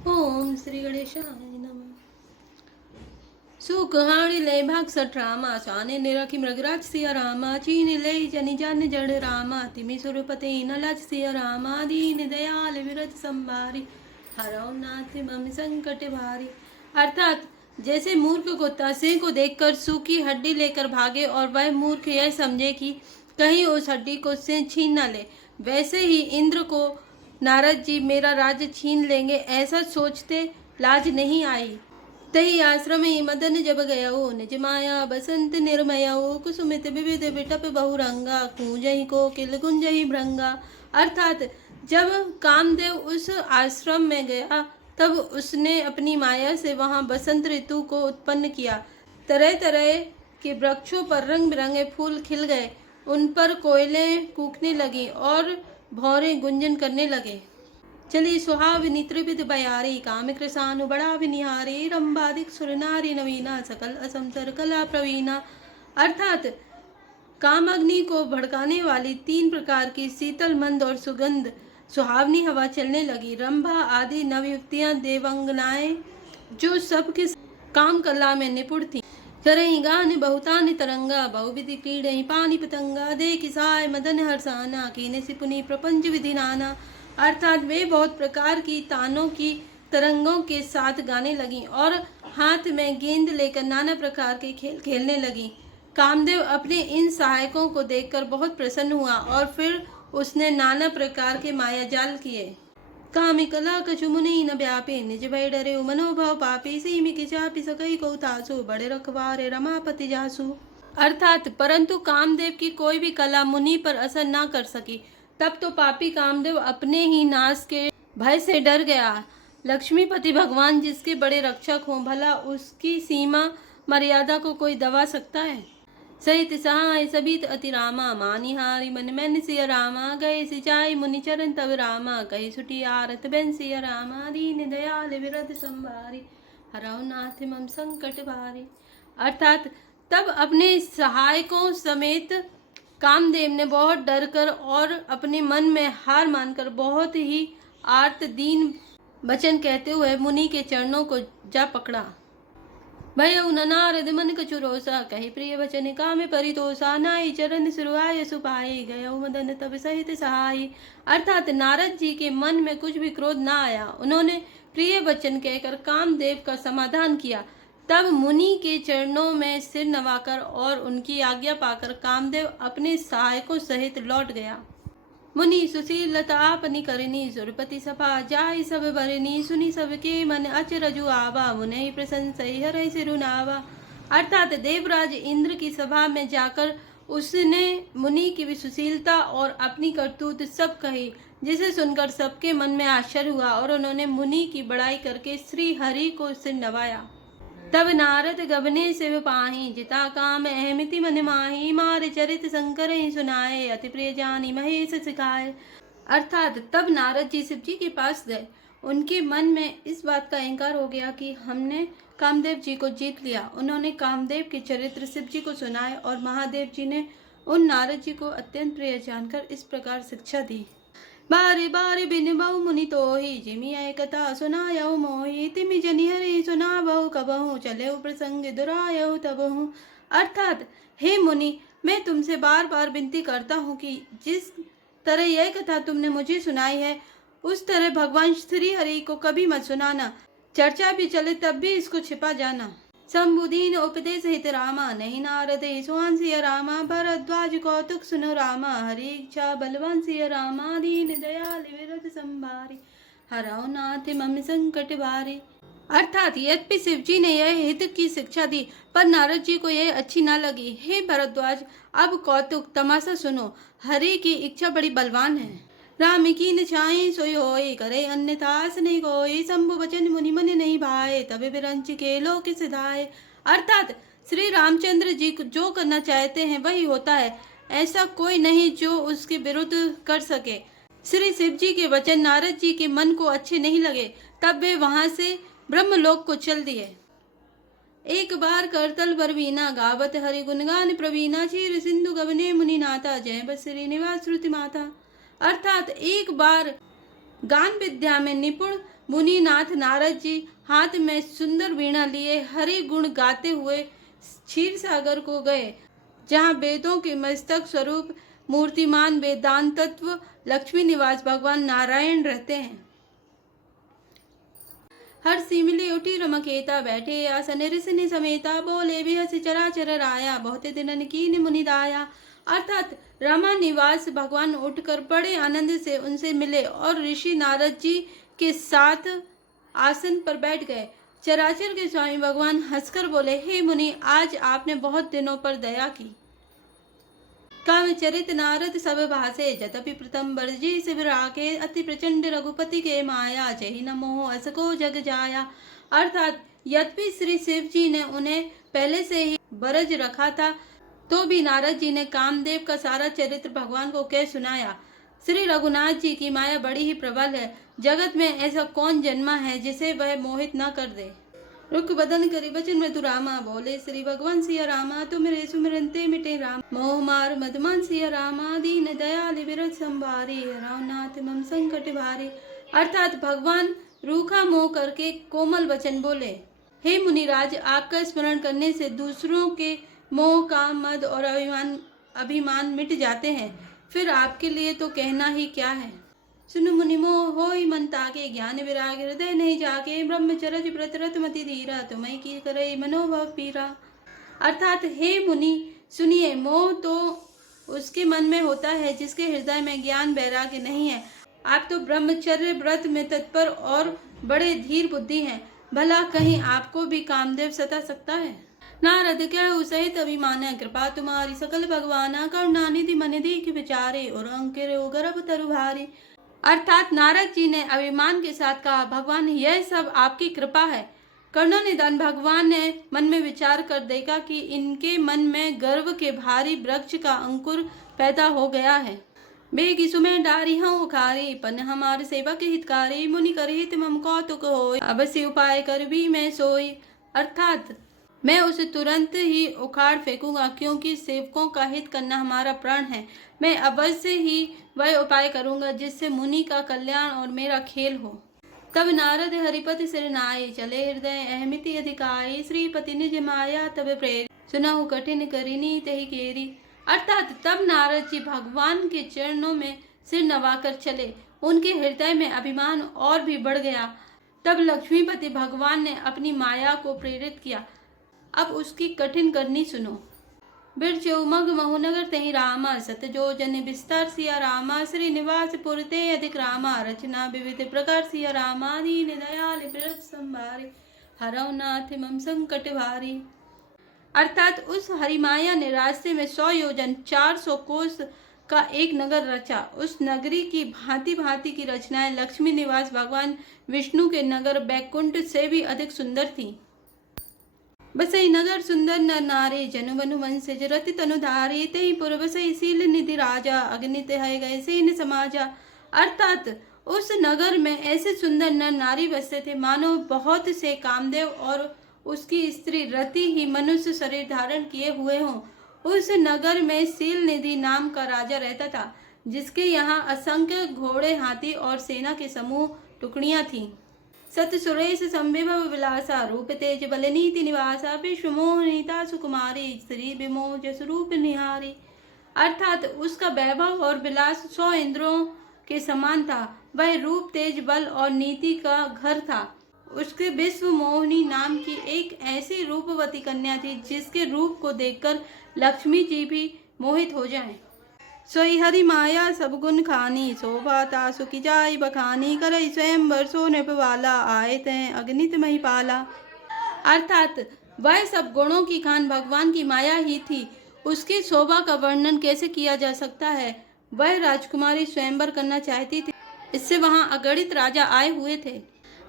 ओम श्री गणेशाय नमः। सुकहाणी ले भाग सठ रामा साने निरखी मृगराज सिया रामा चीन ले जनि जन जड़ रामा तिमि सुरपते नलज सिया रामा दीन दयाल विरत संभारी हरौ नाथ मम संकट भारी। अर्थात जैसे मूर्ख को तसे को देखकर सूखी हड्डी लेकर भागे और वह मूर्ख यह समझे कि कहीं उस हड्डी को से छीन न ले, वैसे ही इंद्र को नारद जी मेरा राज्य छीन लेंगे ऐसा सोचते लाज नहीं आई। तही आश्रम ही मदन जब गया निज माया बसंत निर्मया कुसुमित विविध विटप बहुरंगा कूंजही कोकिल गुंजही भृंगा। अर्थात जब कामदेव उस आश्रम में गया तब उसने अपनी माया से वहां बसंत ऋतु को उत्पन्न किया। तरह तरह के वृक्षों पर रंग बिरंगे फूल खिल गए, उन पर कोयलें कूकने लगी और भौरे गुंजन करने लगे। चली सुहाविनी त्रिविध बयारी काम कृसानु बड़ा विनिहारी रंबादिक सुरनारी नवीना सकल असमतर कला प्रवीणा। अर्थात काम अग्नि को भड़काने वाली 3 प्रकार की शीतल मंद और सुगंध सुहावनी हवा चलने लगी। रंभा आदि नवयुवतियां देवंगनाएं जो सबके काम कला में निपुण थी, करही गान बहुतानि तरंगा बहुविधि क्रीडहि पानी पतंगा दे किसाय मदन हरसाना कीने सिपुनी प्रपंच विधि नाना। अर्थात वे बहुत प्रकार की तानों की तरंगों के साथ गाने लगी और हाथ में गेंद लेकर नाना प्रकार के खेल खेलने लगी। कामदेव अपने इन सहायकों को देखकर बहुत प्रसन्न हुआ और फिर उसने नाना प्रकार के माया जाल किए। कामी कला कछु मुनि न व्यापी निज भय डरे मनोभाव पापी सीमी की चापी सकई को तासु बड़े रखवारे रमापति जासु। अर्थात परंतु कामदेव की कोई भी कला मुनि पर असर न कर सकी। तब तो पापी कामदेव अपने ही नाश के भय से डर गया। लक्ष्मीपति भगवान जिसके बड़े रक्षक हों, भला उसकी सीमा मर्यादा को कोई दबा सकता है। सहित सहाय सबित अति रामा मानिहारी मन मैन सिया रामा गए सिंचाई मुनि चरण तब रामा कही सुटी आरत बेन सिया रामा दीन दयाल विरध संभारी हरौ नाथ मम संकट भारी। अर्थात तब अपने सहायकों समेत कामदेव ने बहुत डरकर और अपने मन में हार मानकर बहुत ही आर्त दीन वचन कहते हुए मुनि के चरणों को जा पकड़ा। भय नारद मन कचुरोसा कही प्रिय वचन काम परितोषा नाई चरण सुरुआय सुपाई गय मदन तब सहित सहाय। अर्थात नारद जी के मन में कुछ भी क्रोध ना आया, उन्होंने प्रिय वचन कहकर कामदेव का समाधान किया। तब मुनि के चरणों में सिर नवाकर और उनकी आज्ञा पाकर कामदेव अपने सहायकों सहित लौट गया। मुनि सुशील लतापनि करनी सुरपति सभा जाय सब बरनी सुनी सबके मन अचरजु आवा मुनि प्रशंसई हरै सिरुनावा। अर्थात देवराज इंद्र की सभा में जाकर उसने मुनि की सुशीलता और अपनी करतूत सब कही, जिसे सुनकर सबके मन में आश्चर्य हुआ और उन्होंने मुनि की बड़ाई करके श्री हरि को सिर नवाया। तब नारद गबने शिव पाही जिता काम अहमिति मन माही मार चरित शंकर ही सुनाए अति प्रिय जानी महेश सिखाए। अर्थात तब नारद जी शिव जी के पास गए। उनके मन में इस बात का अहंकार हो गया कि हमने कामदेव जी को जीत लिया। उन्होंने कामदेव के चरित्र शिव जी को सुनाए और महादेव जी ने उन नारद जी को अत्यंत प्रिय जानकर इस प्रकार शिक्षा दी। बारे बारे बिन बहु मुनि तोहि जिमि ऐ कथा सुनायौ मोहि तिमि जनि हरि सुनावौ कबहु चले प्रसंग दुरायौ तबहु। अर्थात हे मुनि, मैं तुमसे बार बार विनती करता हूँ कि जिस तरह यह कथा तुमने मुझे सुनाई है उस तरह भगवान श्री हरि को कभी मत सुनाना। चर्चा भी चले तब भी इसको छिपा जाना। शंभुदीन उपदेश हित रामा नहीं नारद सुहान सिया रामा भरद्वाज कौतुक सुनो रामा हरि इच्छा बलवान सिया रामा दीन दयाल विरध संभारी हरौ नाथ मम संकट भारी। अर्थात यद्यपि शिव जी ने यह हित की शिक्षा दी पर नारद जी को यह अच्छी न लगी। हे भरद्वाज, अब कौतुक तमाशा सुनो। हरि की इच्छा बड़ी बलवान है। राम की निछाई सोई होई करे अन्यथास नहीं कोई शंभु वचन मुनि मन नहीं भाए तबे विरंच के लोक सिधाए। अर्थात श्री रामचंद्र जी जो करना चाहते हैं वही होता है, ऐसा कोई नहीं जो उसके विरुद्ध कर सके। श्री शिव जी के वचन नारद जी के मन को अच्छे नहीं लगे, तब वे वहां से ब्रह्मलोक को चल दिए। एक बार करतल बरवीना गावत हरि गुणगान प्रवीणा चीर सिंधु गवने मुनि नाथा जय बस श्रीनिवास श्रुति माता। अर्थात एक बार गान विद्या में निपुण मुनिनाथ नारद जी हाथ में सुंदर वीणा लिए हरि गुण गाते हुए क्षीर सागर को गए, जहाँ वेदों के मस्तक स्वरूप मूर्तिमान वेदांत तत्व लक्ष्मी निवास भगवान नारायण रहते हैं। हर सिमिली उठी रमकेता, बैठे आसन ऋषि समेता, बोले भी हसी चराचर राया, बहुत दिनन कीन मुनिदाया। अर्थात रमा निवास भगवान उठकर बड़े आनंद से उनसे मिले और ऋषि नारद जी के साथ आसन पर बैठ गए। चराचर के स्वामी भगवान हंसकर बोले, हे मुनि, आज आपने बहुत दिनों पर दया की। काव्य चरित नारद सब भाषे, जतपि प्रथम बरजी शिविर आके, अति प्रचंड रघुपति के माया, जय नमो असको जग जाया। अर्थात यद्यपि श्री शिव जी ने उन्हें पहले से ही बरज रखा था, तो भी नारद जी ने कामदेव का सारा चरित्र भगवान को कह सुनाया। श्री रघुनाथ जी की माया बड़ी ही प्रबल है। जगत में ऐसा कौन जन्मा है जिसे वह मोहित न कर दे। रुक बदन करी वचन मृदु रामा, बोले श्री भगवान सिया रामा, तुम रे सुमिरंते मिटे राम। मोह मार मदमान सिया रामा, दीन दयाल विरत संभारी, रामनाथ मम संकट भारी। अर्थात भगवान रूखा मोह करके कोमल वचन बोले, हे मुनिराज, आपका स्मरण करने से दूसरों के मोह काम मद और अभिमान मिट जाते हैं, फिर आपके लिए तो कहना ही क्या है। सुन मुनि मोह होई मन ताके, ज्ञान विराग हृदय नहीं जाके, ब्रह्मचर्य व्रत रत मति धीरा, तुम्हें की करे मनोभव पीरा। अर्थात हे मुनि सुनिए, मोह तो उसके मन में होता है जिसके हृदय में ज्ञान वैराग्य नहीं है। आप तो ब्रह्मचर्य व्रत में तत्पर और बड़े धीर बुद्धि हैं, भला कहीं आपको भी कामदेव सता सकता है। नारद कहु सहित अभिमान, कृपा तुम्हारी सकल भगवाना, करुणा निधि मन दीख विचारे, और अंकिर गर्भ तरु भारी। अर्थात नारद जी ने अभिमान के साथ कहा, भगवान यह सब आपकी कृपा है। करुणा निधान भगवान ने मन में विचार कर देखा कि इनके मन में गर्व के भारी वृक्ष का अंकुर पैदा हो गया है। बेगी सुमे डारी हूँ उखारी, पन हमारे सेवक हितकारी, मुनि कर हित मम कौतुक होय, अवश्य उपाय कर भी मैं सोई। अर्थात मैं उसे तुरंत ही उखाड़ फेंकूंगा, क्योंकि सेवकों का हित करना हमारा प्रण है। मैं अवश्य ही वह उपाय करूंगा जिससे मुनि का कल्याण और मेरा खेल हो। तब नारद हरिपति सिर नाये, चले हृदय अहमिति अधिकाई, श्रीपति निज माया तब प्रेरी, सुनहु कठिन करिनी तही केरी। अर्थात तब नारद जी भगवान के चरणों में सिर नवाकर चले, उनके हृदय में अभिमान और भी बढ़ गया। तब लक्ष्मीपति भगवान ने अपनी माया को प्रेरित किया। अब उसकी कठिन करनी सुनो। बिरच उमग महुनगर तहि रामा, सत जो जन विस्तार सिया रामा, श्री निवास पुरते अधिक रामा, रचना विविध प्रकार सिया रामा, दीन दयाल व्रत संभारे, हरौ नाथ मम संकट भारी। अर्थात उस हरिमाया ने रास्ते में 100 योजन 400 कोस का एक नगर रचा। उस नगरी की भांति भांति की रचनाएं लक्ष्मी निवास भगवान विष्णु के नगर बैकुंठ से भी अधिक सुंदर थी। बसई नगर सुंदर नर नारे, जनु बनु वंशज रति तनुधारे, तही पुर बसई शील निधि राजा, अग्नित है गए सेन समाजा। अर्थात उस नगर में ऐसे सुंदर नर नारी बसते थे मानो बहुत से कामदेव और उसकी स्त्री रति ही मनुष्य शरीर धारण किए हुए हों। उस नगर में शील निधि नाम का राजा रहता था, जिसके यहाँ असंख्य घोड़े, हाथी और सेना के समूह टुकड़ियां थीं। सत सुरेश संविभव विलासा, रूप तेज बल नीति निवासा, विश्व मोहनीता सुकुमारी, श्री विमोह स्वरूप निहारी। अर्थात उसका वैभव और विलास 100 इंद्रों के समान था। वह रूप तेज बल और नीति का घर था। उसके विश्व मोहिनी नाम की एक ऐसी रूपवती कन्या थी जिसके रूप को देखकर लक्ष्मी जी भी मोहित हो जाएं। सोई हरि माया सब गुण खानी, शोभा तासु की जाय बखानी, करई स्वयं वर्षो नृपवाला, आए तय अग्नित महिपाला। अर्थात वह सब गुणों की खान भगवान की माया ही थी। उसकी शोभा का वर्णन कैसे किया जा सकता है। वह राजकुमारी स्वयंवर करना चाहती थी, इससे वहां अगणित राजा आए हुए थे।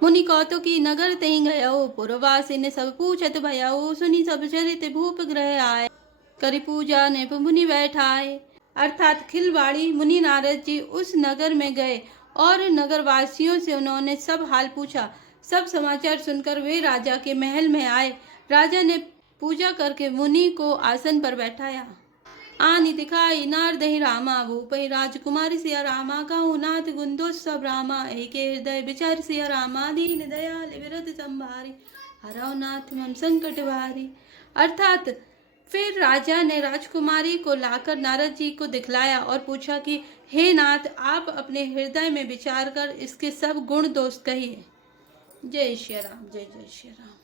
मुनि कौतुकी नगर तहीं गयो, पुरवासी ने सब पूछत भयऊ, सुनी सब चरित भूप ग्रह आए, करी पूजा ने मुनि बैठाए। अर्थात खिलवाड़ी मुनि नारद जी उस नगर में गए और नगरवासियों से उन्होंने सब हाल पूछा। सब समाचार सुनकर वे राजा के महल में आए। राजा ने पूजा करके मुनि को आसन पर बैठाया। आनि दिखाई नारदहि रामा भूपहि राजकुमारी सिया रामा कहूँ नाथ गुंदोष सब रामा एक हृदय विचार सिया रामा दीन दयाल विरत संभारी हरौ नाथ मम संकट भारी। अर्थात फिर राजा ने राजकुमारी को लाकर नारद जी को दिखलाया और पूछा कि हे नाथ, आप अपने हृदय में विचार कर इसके सब गुण दोष कहिए। जय श्री राम, जय जय श्री राम।